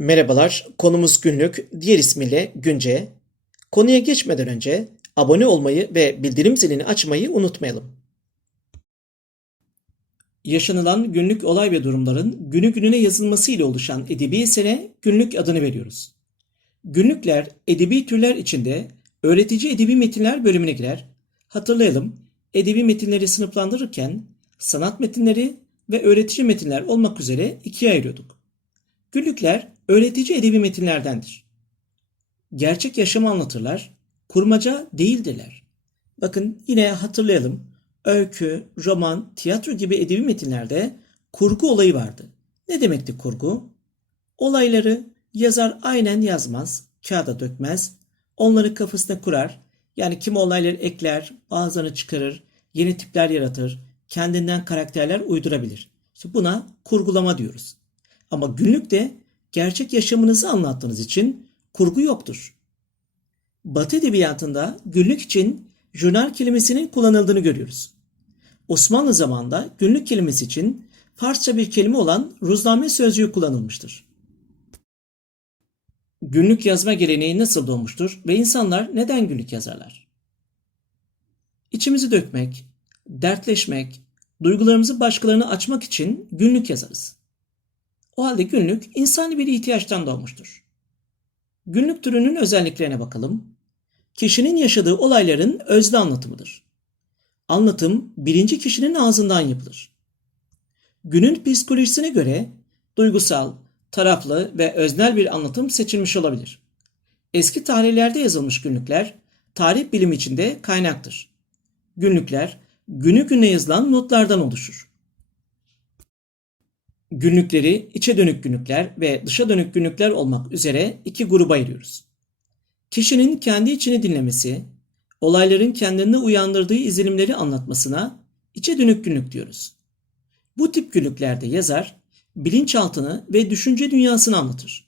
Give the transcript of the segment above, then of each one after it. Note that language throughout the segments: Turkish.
Merhabalar, konumuz günlük, diğer ismiyle günce. Konuya geçmeden önce abone olmayı ve bildirim zilini açmayı unutmayalım. Yaşanılan günlük olay ve durumların günü gününe yazılması ile oluşan edebi esere günlük adını veriyoruz. Günlükler edebi türler içinde öğretici edebi metinler bölümüne girer. Hatırlayalım, edebi metinleri sınıflandırırken sanat metinleri ve öğretici metinler olmak üzere ikiye ayırıyorduk. Günlükler öğretici edebi metinlerdendir. Gerçek yaşamı anlatırlar, kurmaca değildirler. Bakın yine hatırlayalım. Öykü, roman, tiyatro gibi edebi metinlerde kurgu olayı vardı. Ne demekti kurgu? Olayları yazar aynen yazmaz, kağıda dökmez, onları kafasına kurar. Yani kimi olayları ekler, bazılarını çıkarır, yeni tipler yaratır, kendinden karakterler uydurabilir. İşte buna kurgulama diyoruz. Ama günlükte gerçek yaşamınızı anlattığınız için kurgu yoktur. Batı edebiyatında günlük için jurnal kelimesinin kullanıldığını görüyoruz. Osmanlı zamanında günlük kelimesi için Farsça bir kelime olan ruzname sözcüğü kullanılmıştır. Günlük yazma geleneği nasıl doğmuştur ve insanlar neden günlük yazarlar? İçimizi dökmek, dertleşmek, duygularımızı başkalarına açmak için günlük yazarız. O halde günlük insani bir ihtiyaçtan doğmuştur. Günlük türünün özelliklerine bakalım. Kişinin yaşadığı olayların özlü anlatımıdır. Anlatım birinci kişinin ağzından yapılır. Günün psikolojisine göre duygusal, taraflı ve öznel bir anlatım seçilmiş olabilir. Eski tarihlerde yazılmış günlükler tarih bilimi içinde kaynaktır. Günlükler günü güne yazılan notlardan oluşur. Günlükleri içe dönük günlükler ve dışa dönük günlükler olmak üzere iki gruba ayırıyoruz. Kişinin kendi içini dinlemesi, olayların kendinde uyandırdığı izlenimleri anlatmasına içe dönük günlük diyoruz. Bu tip günlüklerde yazar bilinçaltını ve düşünce dünyasını anlatır.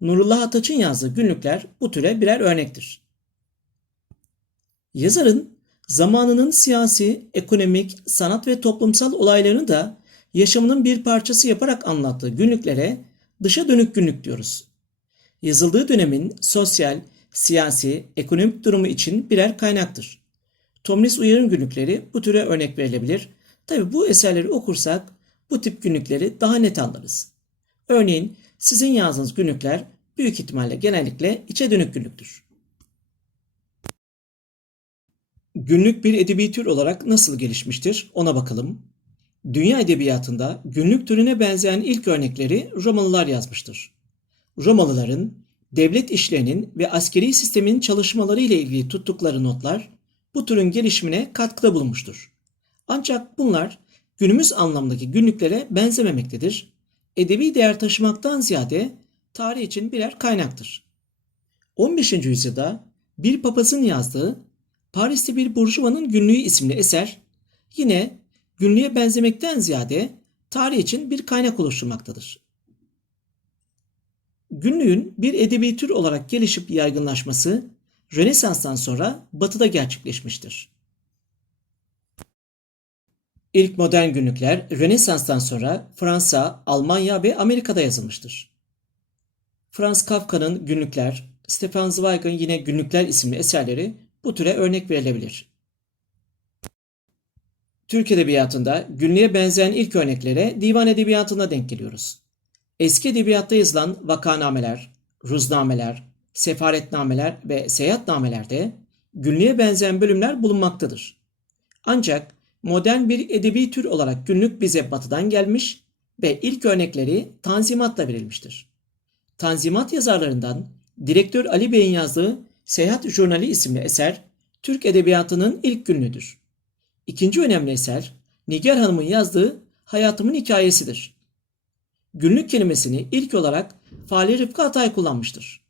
Nurullah Ataç'ın yazdığı günlükler bu türe birer örnektir. Yazarın zamanının siyasi, ekonomik, sanat ve toplumsal olaylarını da yaşamının bir parçası yaparak anlattığı günlüklere dışa dönük günlük diyoruz. Yazıldığı dönemin sosyal, siyasi, ekonomik durumu için birer kaynaktır. Tomris Uyar'ın günlükleri bu türe örnek verilebilir. Tabi bu eserleri okursak bu tip günlükleri daha net anlarız. Örneğin sizin yazdığınız günlükler büyük ihtimalle genellikle içe dönük günlüktür. Günlük bir edebi tür olarak nasıl gelişmiştir ona bakalım. Dünya edebiyatında günlük türüne benzeyen ilk örnekleri Romalılar yazmıştır. Romalıların devlet işlerinin ve askeri sistemin çalışmaları ile ilgili tuttukları notlar bu türün gelişimine katkıda bulunmuştur. Ancak bunlar günümüz anlamdaki günlüklere benzememektedir. Edebi değer taşımaktan ziyade tarih için birer kaynaktır. 15. yüzyılda bir papazın yazdığı Paris'te bir burjuvanın günlüğü isimli eser yine günlüğe benzemekten ziyade tarih için bir kaynak oluşturmaktadır. Günlüğün bir edebi tür olarak gelişip yaygınlaşması Rönesans'tan sonra Batı'da gerçekleşmiştir. İlk modern günlükler Rönesans'tan sonra Fransa, Almanya ve Amerika'da yazılmıştır. Franz Kafka'nın Günlükler, Stefan Zweig'ın yine Günlükler isimli eserleri bu türe örnek verilebilir. Türk Edebiyatı'nda günlüğe benzeyen ilk örneklere divan edebiyatına denk geliyoruz. Eski edebiyatta yazılan vakanameler, ruznameler, sefaretnameler ve seyahatnamelerde günlüğe benzeyen bölümler bulunmaktadır. Ancak modern bir edebi tür olarak günlük bize batıdan gelmiş ve ilk örnekleri Tanzimat'la verilmiştir. Tanzimat yazarlarından Direktör Ali Bey'in yazdığı Seyahat Jurnali isimli eser Türk Edebiyatı'nın ilk günlüdür. İkinci önemli eser Nigar Hanım'ın yazdığı Hayatımın Hikayesidir. Günlük kelimesini ilk olarak Fahri Rıfkı Atay kullanmıştır.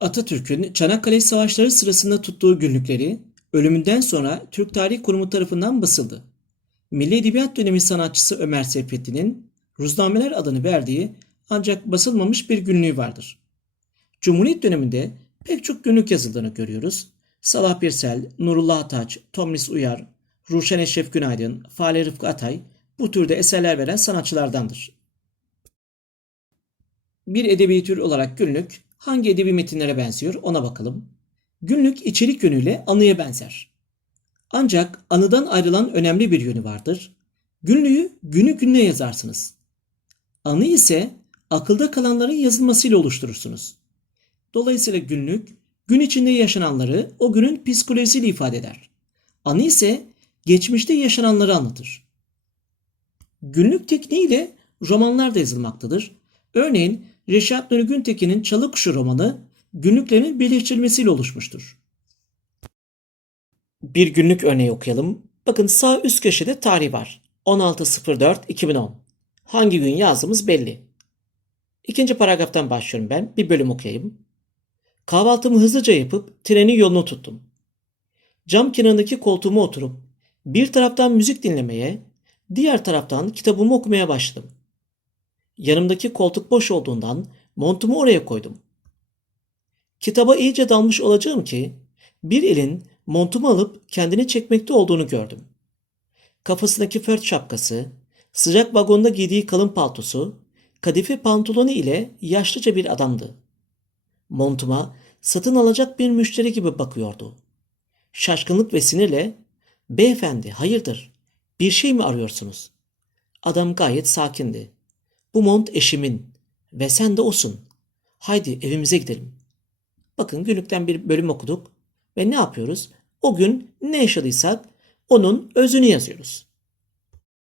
Atatürk'ün Çanakkale Savaşları sırasında tuttuğu günlükleri ölümünden sonra Türk Tarih Kurumu tarafından basıldı. Milli Edebiyat dönemi sanatçısı Ömer Seyfettin'in Ruznameler adını verdiği ancak basılmamış bir günlüğü vardır. Cumhuriyet döneminde pek çok günlük yazıldığını görüyoruz. Salah Birsel, Nurullah Ataç, Tomris Uyar, Ruşen Eşref Günaydın, Fale Rıfkı Atay bu türde eserler veren sanatçılardandır. bir edebi tür olarak günlük hangi edebi metinlere benziyor ona bakalım. Günlük içerik yönüyle anıya benzer. Ancak anıdan ayrılan önemli bir yönü vardır. Günlüğü günü gününe yazarsınız. Anı ise akılda kalanların yazılmasıyla oluşturursunuz. Dolayısıyla günlük gün içinde yaşananları o günün psikolojisiyle ifade eder. Anı ise geçmişte yaşananları anlatır. Günlük tekniğiyle romanlar da yazılmaktadır. Örneğin Reşat Nuri Güntekin'in Çalı Kuşu romanı günlüklerin birleştirilmesiyle oluşmuştur. Bir günlük örneği okuyalım. Bakın sağ üst köşede tarih var. 16.04.2010. Hangi gün yazdığımız belli. İkinci paragraftan başlıyorum ben. Bir bölüm okuyayım. Kahvaltımı hızlıca yapıp trenin yolunu tuttum. Cam kenarındaki koltuğuma oturup bir taraftan müzik dinlemeye, diğer taraftan kitabımı okumaya başladım. Yanımdaki koltuk boş olduğundan montumu oraya koydum. Kitaba iyice dalmış olacağım ki bir elin montumu alıp kendini çekmekte olduğunu gördüm. Kafasındaki fört şapkası, sıcak vagonda giydiği kalın paltosu, kadife pantolonu ile yaşlıca bir adamdı. Montuma satın alacak bir müşteri gibi bakıyordu. Şaşkınlık ve sinirle "Beyefendi, hayırdır? Bir şey mi arıyorsunuz?" Adam gayet sakindi. "Bu mont eşimin ve sen de osun. Haydi evimize gidelim." Bakın günlükten bir bölüm okuduk ve ne yapıyoruz? O gün ne yaşadıysak onun özünü yazıyoruz.